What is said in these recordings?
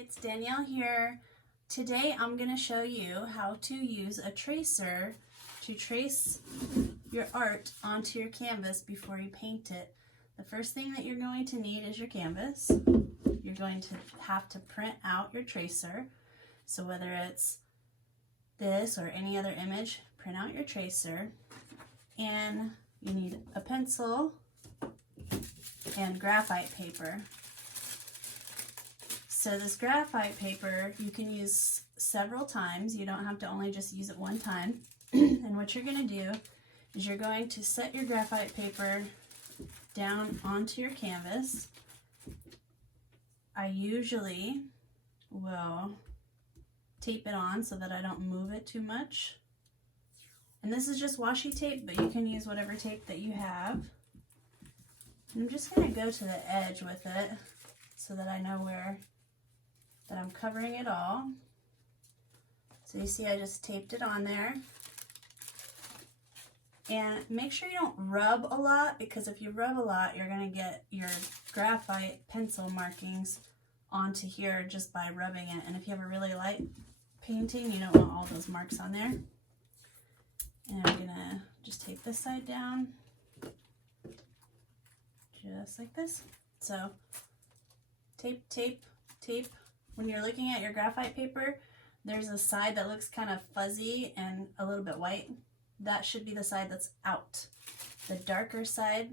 It's Danielle here. Today I'm going to show you how to use a tracer to trace your art onto your canvas before you paint it. The first thing that you're going to need is your canvas. You're going to have to print out your tracer. So whether it's this or any other image, print out your tracer. And you need a pencil and graphite paper. So this graphite paper you can use several times. You don't have to only just use it one time. And what you're going to do is you're going to set your graphite paper down onto your canvas. I usually will tape it on so that I don't move it too much. And this is just washi tape, but you can use whatever tape that you have. And I'm just going to go to the edge with it so that I know that I'm covering it all. So you see I just taped it on there. And make sure you don't rub a lot, because if you rub a lot, you're going to get your graphite pencil markings onto here just by rubbing it. And if you have a really light painting, you don't want all those marks on there. And I'm going to just tape this side down, just like this. So tape, tape, tape. When you're looking at your graphite paper, there's a side that looks kind of fuzzy and a little bit white. That should be the side that's out. The darker side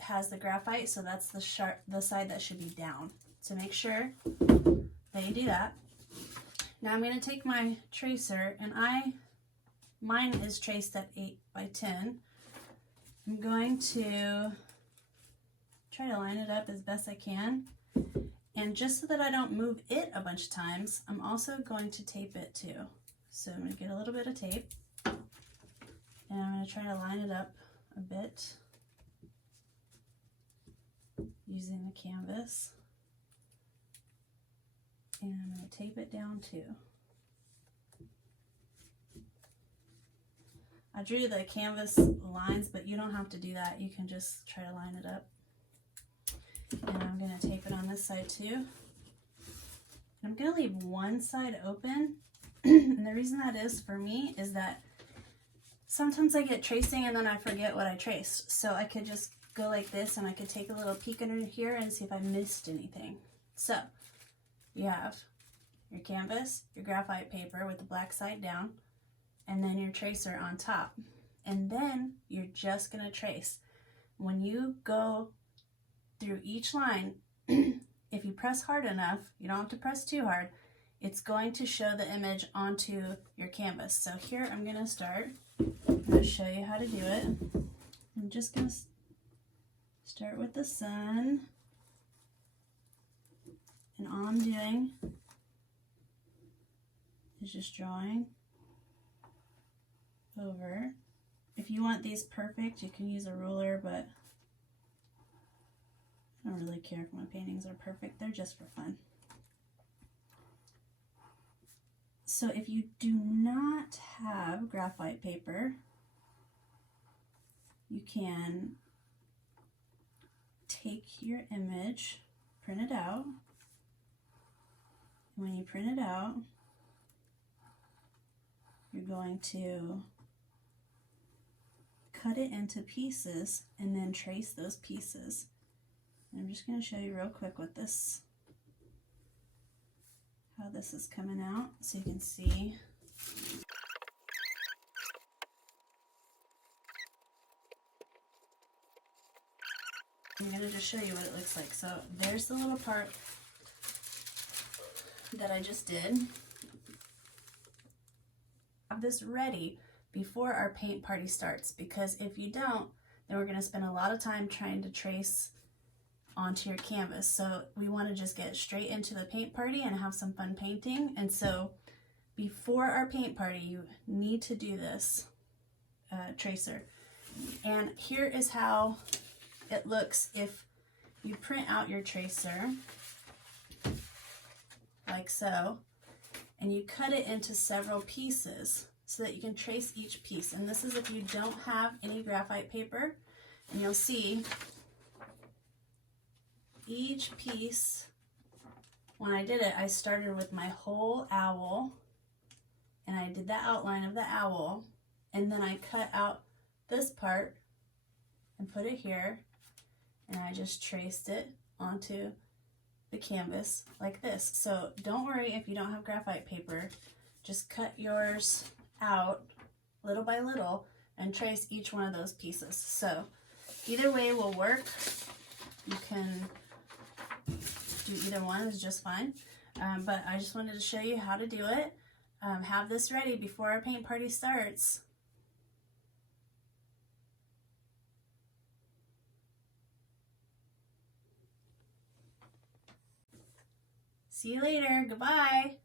has the graphite, so that's the side that should be down. So make sure that you do that. Now I'm going to take my tracer, and mine is traced at 8 by 10. I'm going to try to line it up as best I can. And just so that I don't move it a bunch of times, I'm also going to tape it too. So I'm going to get a little bit of tape, and I'm going to try to line it up a bit using the canvas. And I'm going to tape it down too. I drew the canvas lines, but you don't have to do that. You can just try to line it up. And I'm going to tape it on this side too. I'm going to leave one side open. And the reason that is for me is that sometimes I get tracing and then I forget what I traced. So I could just go like this, and I could take a little peek under here and see if I missed anything. So you have your canvas, your graphite paper with the black side down, and then your tracer on top. And then you're just going to trace. When you go through each line, if you press hard enough, you don't have to press too hard, it's going to show the image onto your canvas. So here I'm going to start. I'm going to show you how to do it. I'm just going to start with the sun. And all I'm doing is just drawing over. If you want these perfect, you can use a ruler, but I don't really care if my paintings are perfect. They're just for fun. So if you do not have graphite paper, you can take your image, print it out. When you print it out, you're going to cut it into pieces and then trace those pieces. And I'm just going to show you real quick what this, how this is coming out, so you can see. I'm going to just show you what it looks like. So there's the little part that I just did. Have this ready before our paint party starts, because if you don't, then we're going to spend a lot of time trying to trace onto your canvas. So we want to just get straight into the paint party and have some fun painting. And so before our paint party, you need to do this tracer. And here is how it looks if you print out your tracer like so, and you cut it into several pieces so that you can trace each piece. And this is if you don't have any graphite paper, and you'll see each piece when I did it, I started with my whole owl, and I did the outline of the owl, and then I cut out this part and put it here, and I just traced it onto the canvas like this. So don't worry if you don't have graphite paper, just cut yours out little by little and trace each one of those pieces. So either way will work. You can do either one, is just fine. But I just wanted to show you how to do it. Have this ready before our paint party starts. See you later. Goodbye.